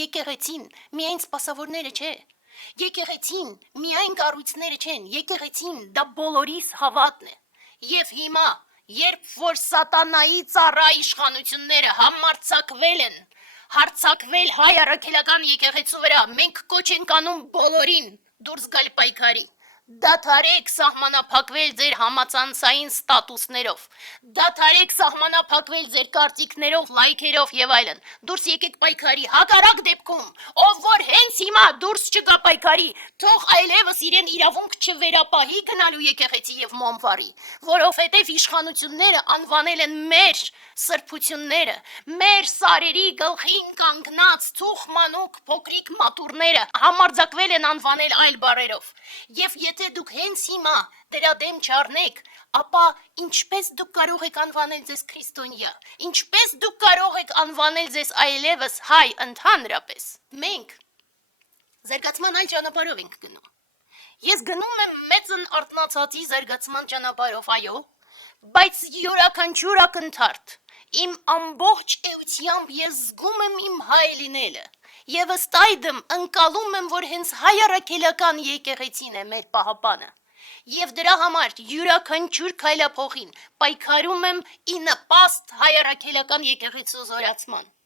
եկեղեցին միայն սպասավորները չէ։ Եկեղեցին միայն կառույցները չեն, եկեղեցին դա բոլորիս հավատն է։ Եվ հիմա, երբ որ սատանայի ծառա իշխանությունները համարձակվել են, հարձակվել հայ առաքելական եկեղեցու վրա, մենք կոչ ենք անում բոլորին դուրս գալ պայքարի։ Դադարեք սահմանափակվել ձեր համացանցային ստատուսներով, դադարեք սահմանափակվել ձեր կարծիքներով, լայքերով եւ այլն, դուրս եկեք պայքարի, հակառակ դեպքում, ով որ հենց հիմա դուրս չգա պայքարի, թող այլևս իրեն իրավունք չվերապահի գնալու եկեղեցի եւ մոմվարի, որովհետեւ իշխանությունները անվանել են մեր սրբությունները, մեր սարերի գլխին կանգնած թուխ մանուկ փոքրիկ մատուրները համարձակվել են անվանել այլ բառերով, եւ եթե դուք հենց հիմա դրա դեմ չառնեք, ապա ինչպես դուք կարող եք անվանել ձեզ քրիստոնյա, ինչպես դուք կարող եք անվանել ձեզ այլևս հայ ընդհանրապես։ Մենք զարգացման այլ ճանապարհով ենք գնում։ Ես գնում եմ մեծն արթնացածի զարգացման ճանապարհով, այո, բայց յուրաքանչյուր ակնթարթ իմ ամբողջ էությամբ ես զգում եմ իմ հայ լինելը եւ ըստ այդմ ընկալում եմ, որ հենց հայ առաքելական եկեղեցին է մեր պահապանը եւ դրա համար յուրաքանչյուր քայլափոխին պայքարում եմ ի նպաստ հայ առաքելական եկեղեցու զորացման։